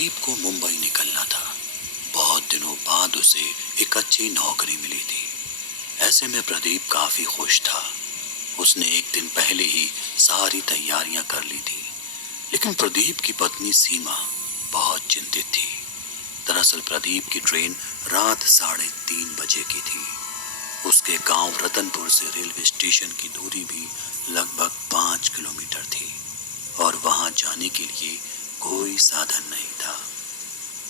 प्रदीप को मुंबई निकलना था। बहुत दिनों बाद उसे एक अच्छी नौकरी मिली थी। ऐसे में प्रदीप काफी खुश था। उसने एक दिन पहले ही सारी तैयारियां कर ली थी। लेकिन प्रदीप की पत्नी सीमा बहुत चिंतित थी। दरअसल प्रदीप की ट्रेन रात 3:30 बजे की थी। उसके गांव रतनपुर से रेलवे स्टेशन की दूरी भी लगभग 5 किलोमीटर थी और वहां जाने के लिए कोई साधन नहीं था।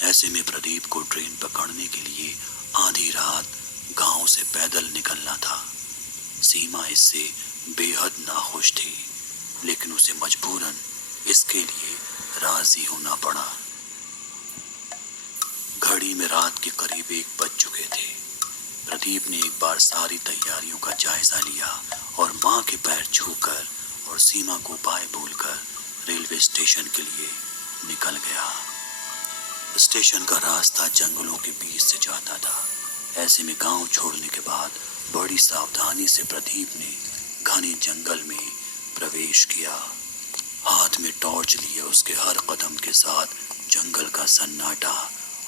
ऐसे में प्रदीप को ट्रेन पकड़ने के लिए आधी रात गांव से पैदल निकलना था। सीमा इससे बेहद नाखुश थी, लेकिन उसे मजबूरन इसके लिए राजी होना पड़ा। घड़ी में रात के करीब 1 बज चुके थे। प्रदीप ने एक बार सारी तैयारियों का जायजा लिया और मां के पैर छूकर और सीमा को बाय बोलकर रेलवे स्टेशन के लिए निकल गया। स्टेशन का रास्ता जंगलों के बीच से जाता था। ऐसे में गांव छोड़ने के बाद बड़ी सावधानी से प्रदीप ने घने जंगल में प्रवेश किया। हाथ में टॉर्च लिए उसके हर कदम के साथ जंगल का सन्नाटा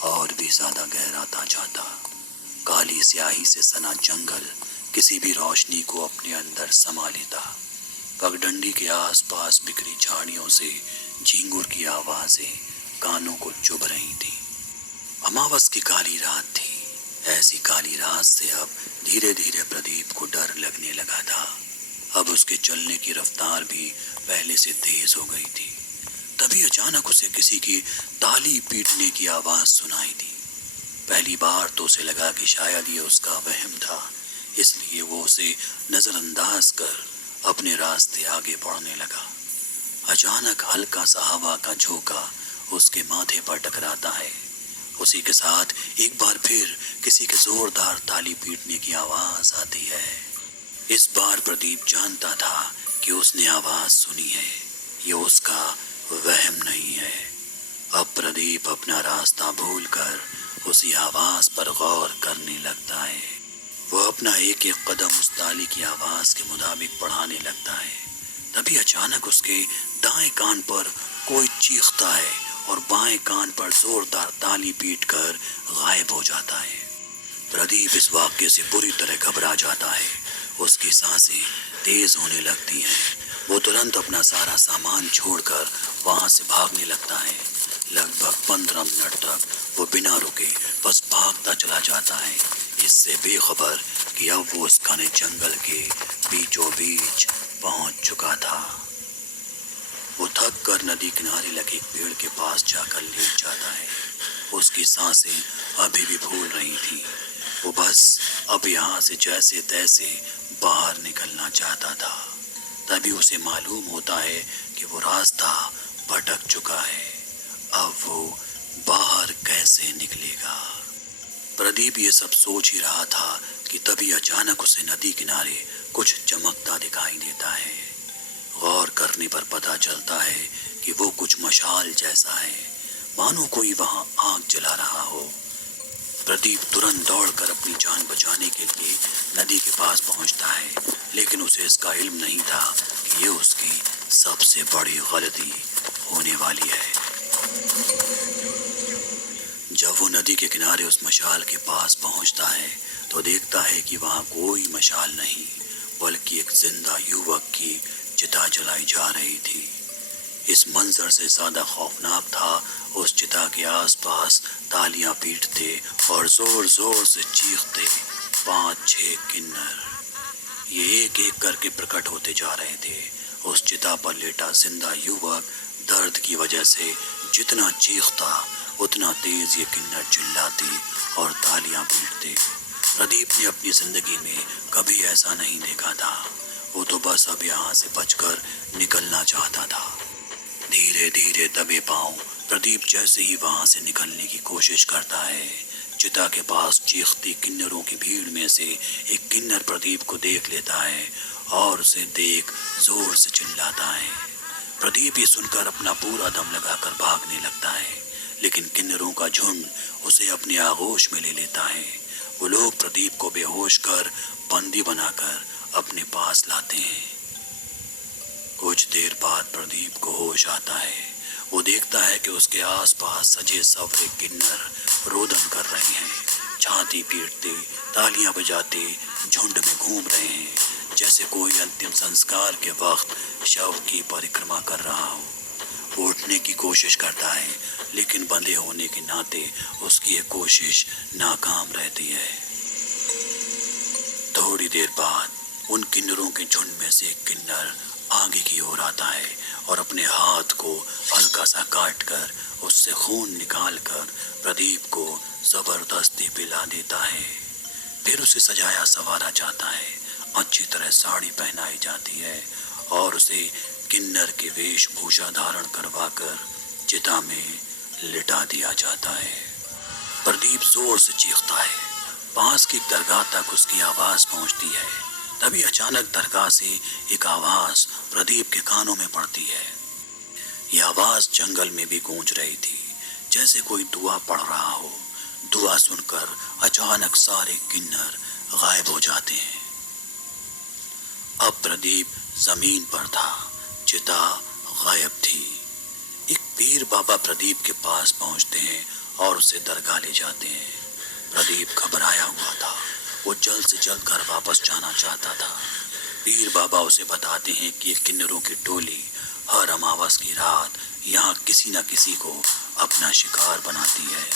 और भी ज्यादा गहराता जाता। काली स्याही से सना जंगल किसी भी रोशनी को अपने अंदर समा लेता। पगडंडी के आसपास बिखरी झाड़ियों से झींगुर की आवाजें कानों को चुभ रही थी। अमावस की काली रात थी। ऐसी काली रात से अब धीरे धीरे प्रदीप को डर लगने लगा था। अब उसके चलने की रफ्तार भी पहले से तेज हो गई थी। तभी अचानक उसे किसी की ताली पीटने की आवाज सुनाई दी। पहली बार तो उसे लगा कि शायद ये उसका वहम था, इसलिए वो उसे नजरअंदाज कर अपने रास्ते आगे बढ़ने लगा। अचानक हल्का सा हवा का झोंका उसके माथे पर टकराता है। उसी के साथ एक बार फिर किसी के जोरदार ताली पीटने की आवाज आती है। इस बार प्रदीप जानता था कि उसने आवाज सुनी है, ये उसका वहम नहीं है। अब प्रदीप अपना रास्ता भूलकर उसी आवाज पर गौर करने लगता है। वो अपना एक एक कदम उस ताली की आवाज के मुताबिक बढ़ाने लगता है। तभी अचानक उसके दाएं कान पर कोई चीखता है और बाएं कान पर जोरदार ताली पीटकर गायब हो जाता है। प्रदीप इस वाक्य से बुरी तरह घबरा जाता है। उसकी सांसें तेज होने लगती हैं। वो तुरंत अपना सारा सामान छोड़कर वहां से भागने लगता है। लगभग 15 मिनट तक वो बिना रुके बस भागता चला जाता है, इससे बेखबर कि अब वो उस घने जंगल के बीचों बीच पहुंच चुका था। वो थक कर नदी किनारे लगे एक पेड़ के पास जाकर लेट जाता है। उसकी सांसें अभी भी फूल रही थी। वो बस अब यहाँ से जैसे तैसे बाहर निकलना चाहता था। तभी उसे मालूम होता है कि वो रास्ता भटक चुका है। अब वो बाहर कैसे निकलेगा? प्रदीप ये सब सोच ही रहा था कि तभी अचानक उसे नदी किनारे कुछ चमकता दिखाई देता है। गौर करने पर पता चलता है कि वो कुछ मशाल जैसा है, मानो कोई वहां आग जला रहा हो। प्रदीप तुरंत दौड़कर अपनी जान बचाने के लिए नदी के पास पहुंचता है, लेकिन उसे इसका इल्म नहीं था कि ये उसकी सबसे बड़ी गलती होने वाली है। जब वो नदी के किनारे उस मशाल के पास पहुंचता है तो देखता है कि वहां कोई मशाल नहीं, बल्कि एक जिंदा युवक की चिता जलाई जा रही थी। इस मंजर से ज्यादा खौफनाक था उस चिता के आसपास तालियां पीटते और जोर जोर से चीखते 5-6 किन्नर। ये एक एक करके प्रकट होते जा रहे थे। उस चिता पर लेटा जिंदा युवक दर्द की वजह से जितना चीखता उतना तेज ये किन्नर चिल्लाते और तालियां पीटते। प्रदीप ने अपनी जिंदगी में कभी ऐसा नहीं देखा था। वो तो बस अब यहाँ से बचकर निकलना चाहता था। धीरे धीरे दबे पांव प्रदीप जैसे ही वहां से निकलने की कोशिश करता है, चिता के पास चीखती किन्नरों की भीड़ में से एक किन्नर प्रदीप को देख लेता है और उसे देख जोर से चिल्लाता है। प्रदीप ये सुनकर अपना पूरा दम लगाकर भागने लगता है, लेकिन किन्नरों का झुंड उसे अपने आगोश में ले लेता है। वो लोग प्रदीप को बेहोश कर बंदी बनाकर अपने पास लाते हैं। कुछ देर बाद प्रदीप को होश आता है। वो देखता है कि उसके आसपास सजे सवरे किन्नर रोदन कर रहे हैं, छाती पीटते, तालियां बजाते, झुंड में घूम रहे हैं, जैसे कोई अंतिम संस्कार के वक्त शव की परिक्रमा कर रहा हो। वो उठने की कोशिश करता है, लेकिन बंधे होने के नाते उसकी ये कोशिश नाकाम रहती है। थोड़ी देर बाद उन किन्नरों के झुंड में से एक किन्नर आगे की ओर आता है और अपने हाथ को हल्का सा काट कर उससे खून निकालकर प्रदीप को जबरदस्ती पिला देता है। फिर उसे सजाया संवारा जाता है, अच्छी तरह साड़ी पहनाई जाती है और उसे किन्नर के वेशभूषा धारण करवाकर चिता में लिटा दिया जाता है। प्रदीप जोर से चीखता है। पास की दरगाह तक उसकी आवाज पहुंचती है। तभी अचानक दरगाह से एक आवाज प्रदीप के कानों में पड़ती है। यह आवाज जंगल में भी गूंज रही थी, जैसे कोई दुआ पढ़ रहा हो। दुआ सुनकर अचानक सारे किन्नर गायब हो जाते हैं। अब प्रदीप जमीन पर था, चिता गायब थी। एक पीर बाबा प्रदीप के पास पहुंचते हैं और उसे दरगाह ले जाते हैं। प्रदीप घबराया हुआ था, वो जल्द से जल्द घर वापस जाना चाहता था। पीर बाबा उसे बताते हैं कि ये किन्नरों की टोली हर अमावस की रात यहाँ किसी न किसी को अपना शिकार बनाती है।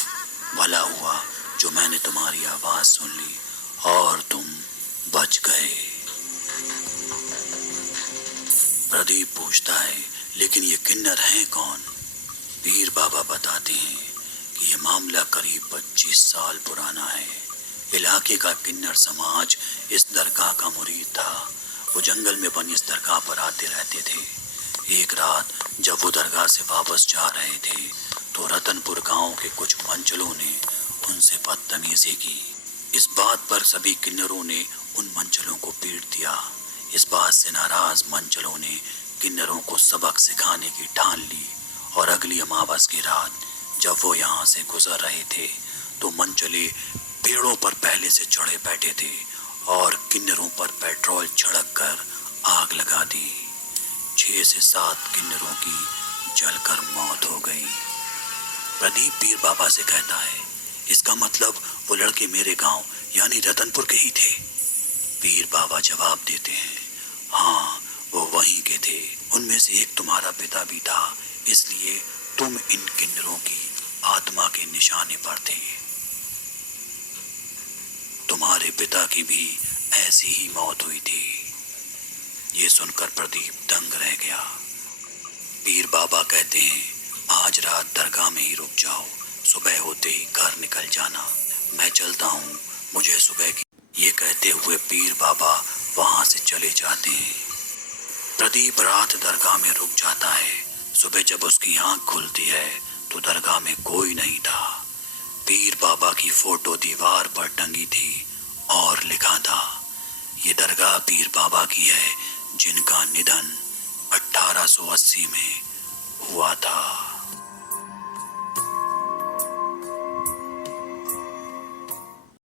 भला हुआ जो मैंने तुम्हारी आवाज सुन ली और तुम बच गए। प्रदीप पूछता है, लेकिन ये किन्नर हैं कौन? पीर बाबा बताते हैं कि ये मामला करीब 25 साल पुराना है। इलाके का किन्नर समाज इस दरगाह का मुरीद था। वो जंगल में बनी इस दरगाह पर आते रहते थे। एक रात जब वो दरगाह से वापस जा रहे थे तो रतनपुर गांव के कुछ मंचलों ने उनसे बदतमीजी की। इस बात पर सभी किन्नरों ने उन मंचलों को पीट दिया। इस बात से नाराज मंचलों ने किन्नरों को सबक सिखाने की ठान ली और अगली अमावस की रात जब वो यहाँ से गुजर रहे थे तो मंचले पेड़ों पर पहले से चढ़े बैठे थे और किन्नरों पर पेट्रोल छिड़क कर आग लगा दी। 6 से 7 किन्नरों की जलकर मौत हो गई। प्रदीप पीर बाबा से कहता है, इसका मतलब वो लड़के मेरे गांव यानी रतनपुर के ही थे? पीर बाबा जवाब देते हैं, हाँ वो वहीं के थे। उनमें से एक तुम्हारा पिता भी था, इसलिए तुम इन किन्नरों की आत्मा के निशाने पर थे। तुम्हारे पिता की भी ऐसी ही मौत हुई थी। ये सुनकर प्रदीप दंग रह गया। पीर बाबा कहते हैं, आज रात दरगाह में ही रुक जाओ, सुबह होते ही घर निकल जाना। मैं चलता हूँ, मुझे सुबह की। ये कहते हुए पीर बाबा वहां से चले जाते हैं। प्रदीप रात दरगाह में रुक जाता है। सुबह जब उसकी आंख खुलती है तो दरगाह में कोई नहीं था। पीर बाबा की फोटो दीवार पर टंगी थी और लिखा था, ये दरगाह पीर बाबा की है जिनका निधन 1880 में हुआ था।